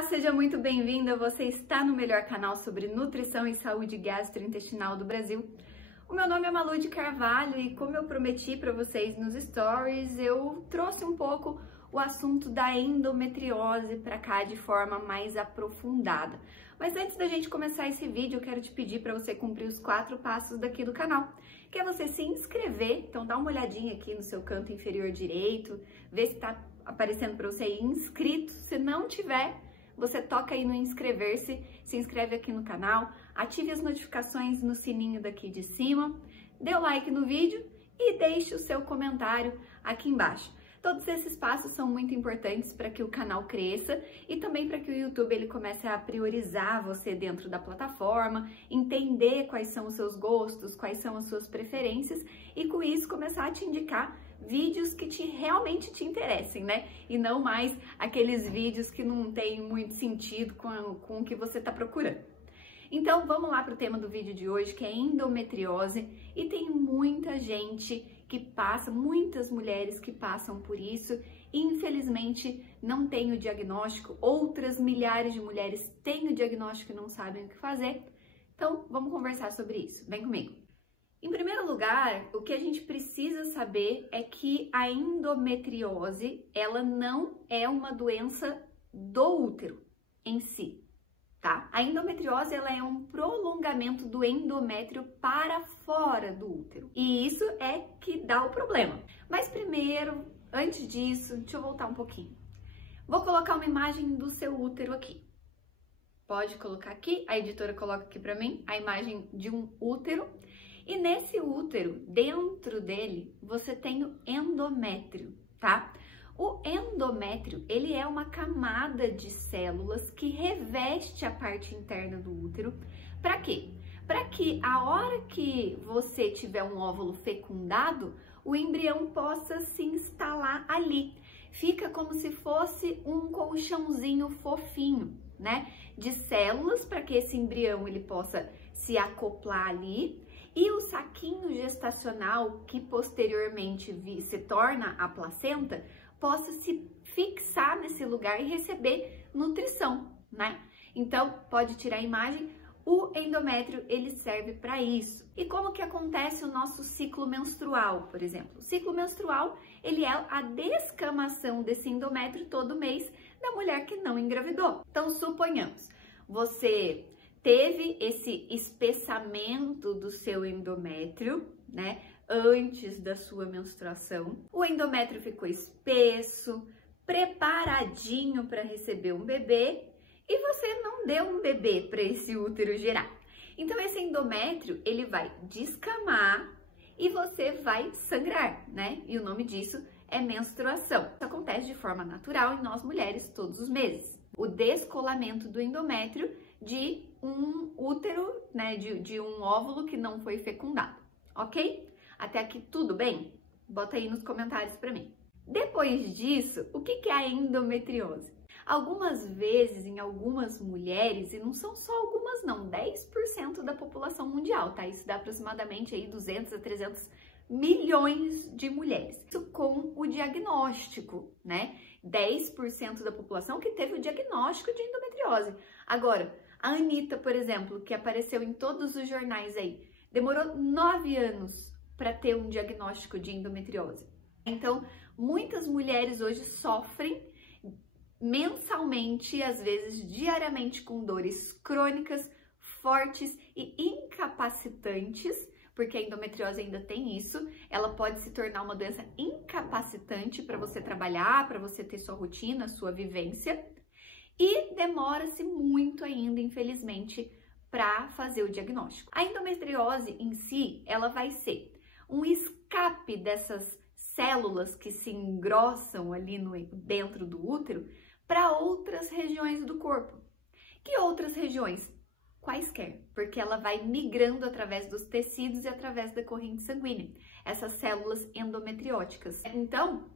Olá, seja muito bem-vinda. Você está no melhor canal sobre nutrição e saúde gastrointestinal do Brasil. O meu nome é Malu de Carvalho e, como eu prometi para vocês nos stories, eu trouxe um pouco o assunto da endometriose para cá de forma mais aprofundada. Mas antes da gente começar esse vídeo, eu quero te pedir para você cumprir os 4 passos daqui do canal, que é você se inscrever. Então dá uma olhadinha aqui no seu canto inferior direito, vê se está aparecendo para você aí inscrito. Se não tiver, você toca aí no inscrever-se, se inscreve aqui no canal, ative as notificações no sininho daqui de cima, dê o like no vídeo e deixe o seu comentário aqui embaixo. Todos esses passos são muito importantes para que o canal cresça e também para que o YouTube ele comece a priorizar você dentro da plataforma, entender quais são os seus gostos, quais são as suas preferências e com isso começar a te indicar vídeos que realmente te interessem, né? E não mais aqueles vídeos que não tem muito sentido com o que você está procurando. Então vamos lá para o tema do vídeo de hoje, que é endometriose, e tem muita gente que passa, muitas mulheres que passam por isso e infelizmente não tem o diagnóstico, outras milhares de mulheres têm o diagnóstico e não sabem o que fazer. Então vamos conversar sobre isso, vem comigo. Em primeiro lugar, o que a gente precisa saber é que a endometriose, ela não é uma doença do útero em si, tá? A endometriose, ela é um prolongamento do endométrio para fora do útero. E isso é que dá o problema. Mas primeiro, antes disso, deixa eu voltar um pouquinho. Vou colocar uma imagem do seu útero aqui. Pode colocar aqui, a editora coloca aqui pra mim, a imagem de um útero. E nesse útero, dentro dele, você tem o endométrio, tá? O endométrio, ele é uma camada de células que reveste a parte interna do útero. Para quê? Para que a hora que você tiver um óvulo fecundado, o embrião possa se instalar ali. Fica como se fosse um colchãozinho fofinho, né? De células para que esse embrião ele possa se acoplar ali. E o saquinho gestacional, que posteriormente se torna a placenta, possa se fixar nesse lugar e receber nutrição, né? Então, pode tirar a imagem, o endométrio, ele serve para isso. E como que acontece o nosso ciclo menstrual, por exemplo? O ciclo menstrual, ele é a descamação desse endométrio todo mês da mulher que não engravidou. Então, suponhamos, você teve esse espessamento do seu endométrio, né, antes da sua menstruação. O endométrio ficou espesso, preparadinho para receber um bebê e você não deu um bebê para esse útero gerar. Então esse endométrio, ele vai descamar e você vai sangrar, né? E o nome disso é menstruação. Isso acontece de forma natural em nós mulheres todos os meses. O descolamento do endométrio de um útero, né, de um óvulo que não foi fecundado, ok? Até aqui tudo bem? Bota aí nos comentários para mim. Depois disso, o que é a endometriose? Algumas vezes, em algumas mulheres, e não são só algumas não, 10% da população mundial, tá? Isso dá aproximadamente aí 200 a 300 milhões de mulheres. Isso com o diagnóstico, né? 10% da população que teve o diagnóstico de endometriose. Agora, a Anitta, por exemplo, que apareceu em todos os jornais aí, demorou 9 anos para ter um diagnóstico de endometriose. Então, muitas mulheres hoje sofrem mensalmente, às vezes diariamente, com dores crônicas, fortes e incapacitantes, porque a endometriose ainda tem isso, ela pode se tornar uma doença incapacitante para você trabalhar, para você ter sua rotina, sua vivência, e demora-se muito ainda, infelizmente, para fazer o diagnóstico. A endometriose em si, ela vai ser um escape dessas células que se engrossam ali dentro do útero para outras regiões do corpo. Que outras regiões? Quaisquer, porque ela vai migrando através dos tecidos e através da corrente sanguínea, essas células endometrióticas. Então,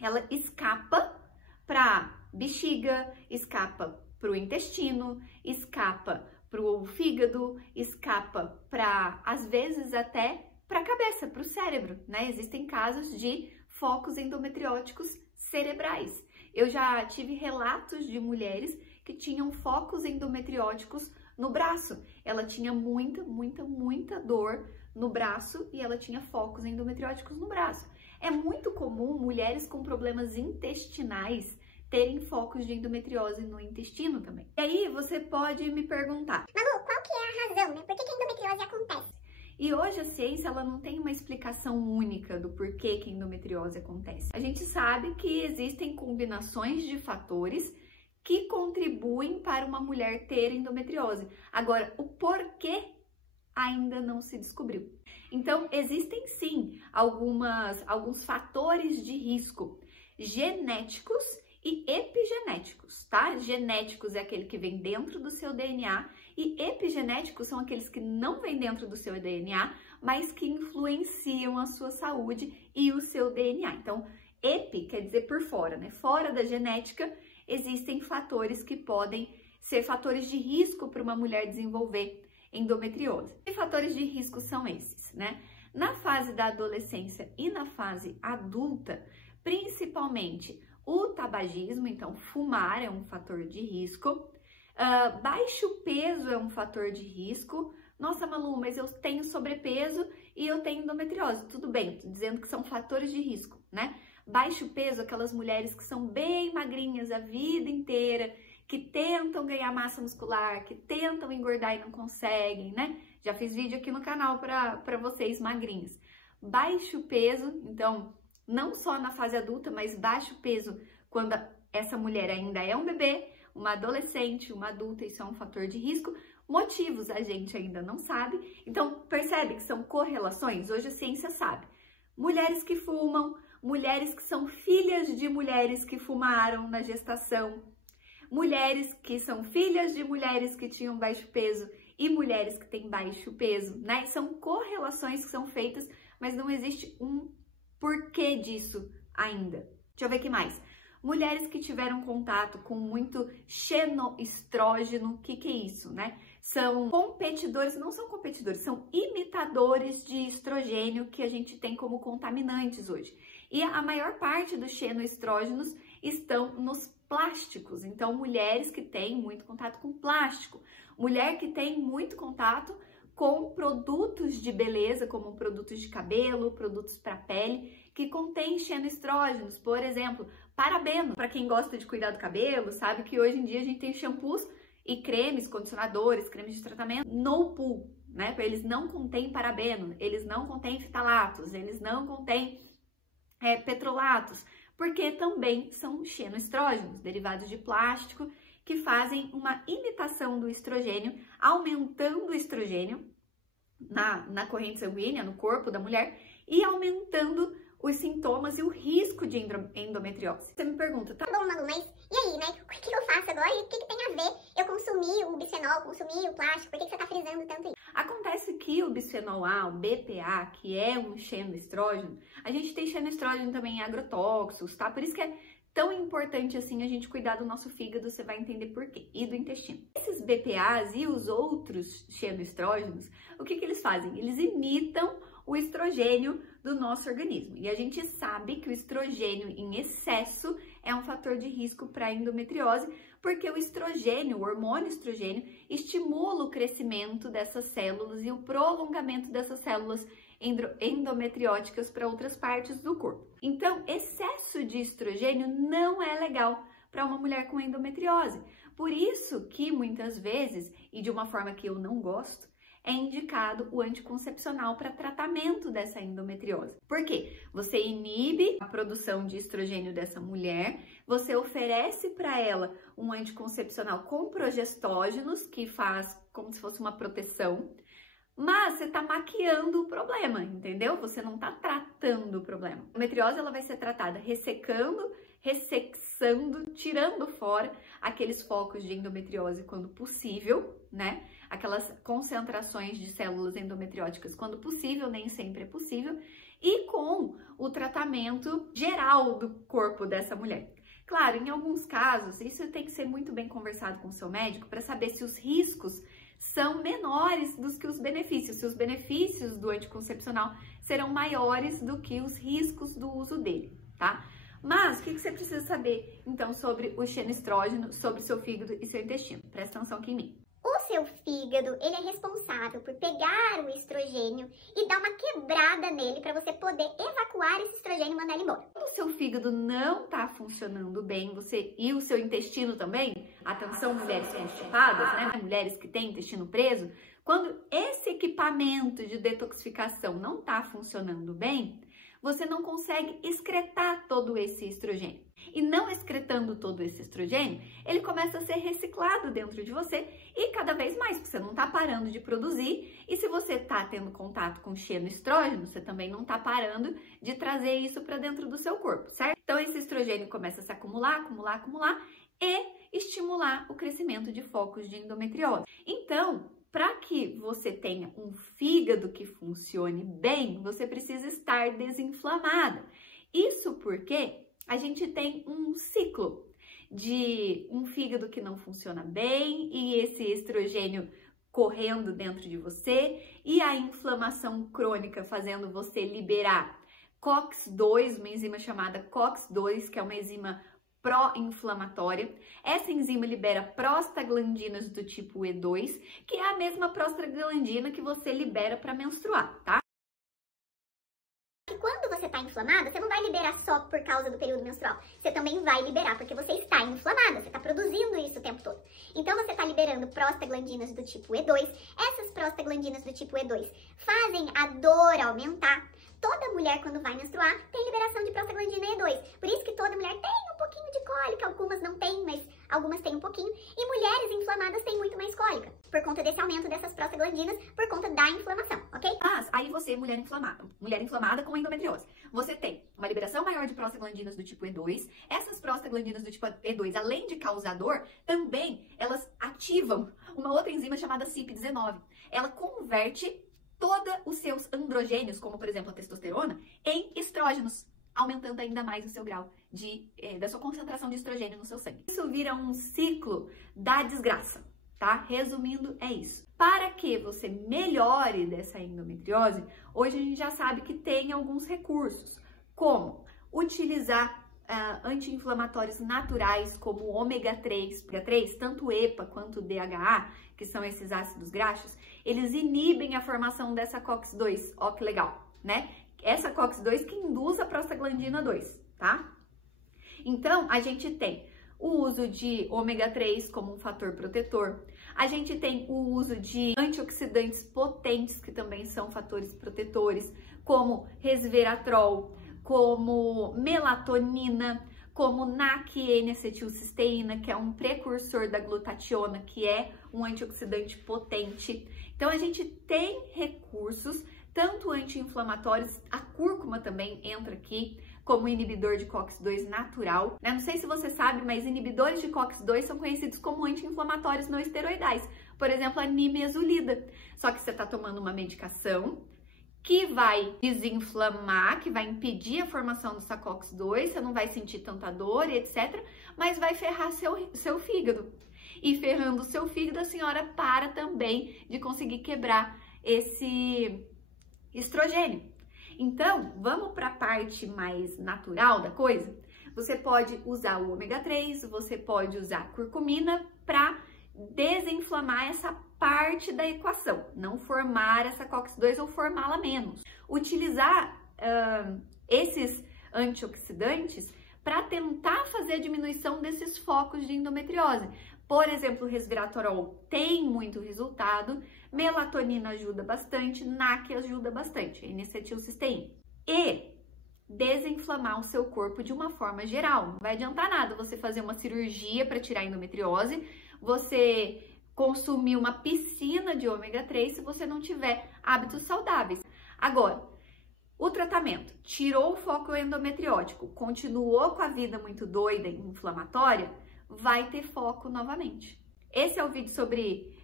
ela escapa para bexiga, escapa para o intestino, escapa para o fígado, escapa para, às vezes, até para a cabeça, para o cérebro, né? Existem casos de focos endometrióticos cerebrais. Eu já tive relatos de mulheres que tinham focos endometrióticos no braço. Ela tinha muita dor no braço e ela tinha focos endometrióticos no braço. É muito comum mulheres com problemas intestinais terem focos de endometriose no intestino também. E aí você pode me perguntar, Malu, qual que é a razão, né? Por que a endometriose acontece? E hoje a ciência ela não tem uma explicação única do porquê que a endometriose acontece. A gente sabe que existem combinações de fatores que contribuem para uma mulher ter endometriose. Agora, o porquê ainda não se descobriu. Então, existem sim alguns fatores de risco genéticos e epigenéticos, tá? Genéticos é aquele que vem dentro do seu DNA e epigenéticos são aqueles que não vêm dentro do seu DNA, mas que influenciam a sua saúde e o seu DNA. Então, epi quer dizer por fora, né? Fora da genética, existem fatores que podem ser fatores de risco para uma mulher desenvolver endometriose. Que fatores de risco são esses, né? Na fase da adolescência e na fase adulta, principalmente o tabagismo, então fumar é um fator de risco, baixo peso é um fator de risco. Nossa, Malu, mas eu tenho sobrepeso e eu tenho endometriose. Tudo bem, tô dizendo que são fatores de risco, né? Baixo peso, aquelas mulheres que são bem magrinhas a vida inteira, que tentam ganhar massa muscular, que tentam engordar e não conseguem, né? Já fiz vídeo aqui no canal para vocês magrinhos. Baixo peso, então, não só na fase adulta, mas baixo peso quando essa mulher ainda é um bebê, uma adolescente, uma adulta, isso é um fator de risco. Motivos a gente ainda não sabe. Então, percebe que são correlações? Hoje a ciência sabe. Mulheres que fumam, mulheres que são filhas de mulheres que fumaram na gestação, mulheres que são filhas de mulheres que tinham baixo peso e mulheres que têm baixo peso, né? São correlações que são feitas, mas não existe um porquê disso ainda. Deixa eu ver o que mais. Mulheres que tiveram contato com muito xenoestrógeno, o que é isso, né? São competidores, não são competidores, são imitadores de estrogênio que a gente tem como contaminantes hoje. E a maior parte dos xenoestrógenos estão nos plásticos. Então, mulheres que têm muito contato com plástico, mulher que tem muito contato com produtos de beleza, como produtos de cabelo, produtos para pele, que contêm xenoestrógenos, por exemplo, parabeno. Para quem gosta de cuidar do cabelo, sabe que hoje em dia a gente tem shampoos e cremes, condicionadores, cremes de tratamento no pool, né? Eles não contêm parabeno, eles não contêm fitalatos, eles não contêm petrolatos, porque também são xenoestrógenos, derivados de plástico, que fazem uma imitação do estrogênio, aumentando o estrogênio na corrente sanguínea, no corpo da mulher, e aumentando os sintomas e o risco de endometriose. Você me pergunta, tá bom, Malu, mas e aí, né? O que eu faço agora e o que tem a ver eu consumir o bisfenol, consumir o plástico? Por que você tá frisando tanto isso? Acontece que o bisfenol A, o BPA, que é um xenoestrógeno, a gente tem xenoestrógeno também em agrotóxicos, tá? Por isso que é tão importante assim a gente cuidar do nosso fígado, você vai entender por quê, e do intestino. Esses BPAs e os outros xenoestrógenos, o que eles fazem? Eles imitam o estrogênio do nosso organismo. E a gente sabe que o estrogênio em excesso é um fator de risco para endometriose, porque o estrogênio, o hormônio estrogênio, estimula o crescimento dessas células e o prolongamento dessas células endometrióticas para outras partes do corpo. Então, excesso de estrogênio não é legal para uma mulher com endometriose. Por isso que muitas vezes, e de uma forma que eu não gosto, é indicado o anticoncepcional para tratamento dessa endometriose. Por quê? Você inibe a produção de estrogênio dessa mulher, você oferece para ela um anticoncepcional com progestógenos, que faz como se fosse uma proteção, mas você está maquiando o problema, entendeu? Você não está tratando o problema. A endometriose ela vai ser tratada ressecando, ressexando, tirando fora aqueles focos de endometriose quando possível, né? Aquelas concentrações de células endometrióticas quando possível, nem sempre é possível, e com o tratamento geral do corpo dessa mulher. Claro, em alguns casos, isso tem que ser muito bem conversado com o seu médico para saber se os riscos são menores do que os benefícios, se os benefícios do anticoncepcional serão maiores do que os riscos do uso dele, tá? Mas o que você precisa saber, então, sobre o xenoestrógeno, sobre o seu fígado e seu intestino? Presta atenção aqui em mim. O seu fígado, ele é responsável por pegar o estrogênio e dar uma quebrada nele para você poder evacuar esse estrogênio e mandar ele embora. Quando o seu fígado não está funcionando bem, e o seu intestino também, atenção mulheres constipadas, né? Mulheres que têm intestino preso, quando esse equipamento de detoxificação não está funcionando bem, você não consegue excretar todo esse estrogênio. E não excretando todo esse estrogênio, ele começa a ser reciclado dentro de você e cada vez mais, porque você não está parando de produzir. E se você está tendo contato com xenoestrógeno, você também não está parando de trazer isso para dentro do seu corpo, certo? Então esse estrogênio começa a se acumular e estimular o crescimento de focos de endometriose. Então, para que você tenha um fígado que funcione bem, você precisa estar desinflamada. Isso porque a gente tem um ciclo de um fígado que não funciona bem e esse estrogênio correndo dentro de você e a inflamação crônica fazendo você liberar COX-2, uma enzima chamada COX-2, que é uma enzima pró-inflamatória. Essa enzima libera prostaglandinas do tipo E2, que é a mesma prostaglandina que você libera para menstruar, tá? Quando você está inflamada, você não vai liberar só por causa do período menstrual. Você também vai liberar porque você está inflamada, você está produzindo isso o tempo todo. Então você está liberando prostaglandinas do tipo E2. Essas prostaglandinas do tipo E2 fazem a dor aumentar. Toda mulher, quando vai menstruar, tem liberação de prostaglandina E2. Por isso que toda mulher tem um pouquinho de cólica. Algumas não têm, mas algumas têm um pouquinho. E mulheres inflamadas têm muito mais cólica, por conta desse aumento dessas prostaglandinas, por conta da inflamação, ok? Mas aí você, mulher inflamada com endometriose, você tem uma liberação maior de prostaglandinas do tipo E2. Essas prostaglandinas do tipo E2, além de causar dor, também elas ativam uma outra enzima chamada CYP19. Ela converte todos os seus androgênios, como por exemplo a testosterona, em estrógenos, aumentando ainda mais o seu grau da sua concentração de estrogênio no seu sangue. Isso vira um ciclo da desgraça, tá? Resumindo, é isso. Para que você melhore dessa endometriose, hoje a gente já sabe que tem alguns recursos, como utilizar anti-inflamatórios naturais como o ômega 3, tanto EPA quanto DHA, que são esses ácidos graxos, eles inibem a formação dessa COX-2, ó que legal, né? Essa COX-2 que induz a prostaglandina 2, tá? Então, a gente tem o uso de ômega 3 como um fator protetor, a gente tem o uso de antioxidantes potentes, que também são fatores protetores, como resveratrol, como melatonina, como NAC-N-acetilcisteína, que é um precursor da glutationa, que é um antioxidante potente. Então, a gente tem recursos, tanto anti-inflamatórios, a cúrcuma também entra aqui, como inibidor de COX-2 natural. Eu não sei se você sabe, mas inibidores de COX-2 são conhecidos como anti-inflamatórios não esteroidais. Por exemplo, a nimesulida. Só que você está tomando uma medicação que vai desinflamar, que vai impedir a formação do COX-2, você não vai sentir tanta dor e etc, mas vai ferrar seu fígado. E ferrando o seu fígado, a senhora para também de conseguir quebrar esse estrogênio. Então, vamos para a parte mais natural da coisa? Você pode usar o ômega 3, você pode usar a curcumina para desinflamar essa parte da equação, não formar essa COX-2 ou formá-la menos. Utilizar esses antioxidantes para tentar fazer a diminuição desses focos de endometriose. Por exemplo, o resveratrol tem muito resultado, melatonina ajuda bastante, NAC ajuda bastante, N-acetilcisteína. E desinflamar o seu corpo de uma forma geral. Não vai adiantar nada você fazer uma cirurgia para tirar a endometriose, você consumir uma piscina de ômega 3 se você não tiver hábitos saudáveis. Agora, o tratamento tirou o foco endometriótico, continuou com a vida muito doida e inflamatória, vai ter foco novamente. Esse é o vídeo sobre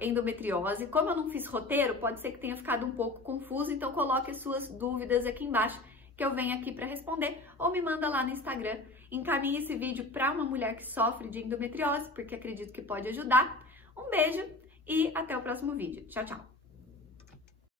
endometriose. Como eu não fiz roteiro, pode ser que tenha ficado um pouco confuso, então coloque as suas dúvidas aqui embaixo que eu venho aqui para responder, ou me manda lá no Instagram. Encaminhe esse vídeo para uma mulher que sofre de endometriose, porque acredito que pode ajudar. Um beijo e até o próximo vídeo. Tchau, tchau!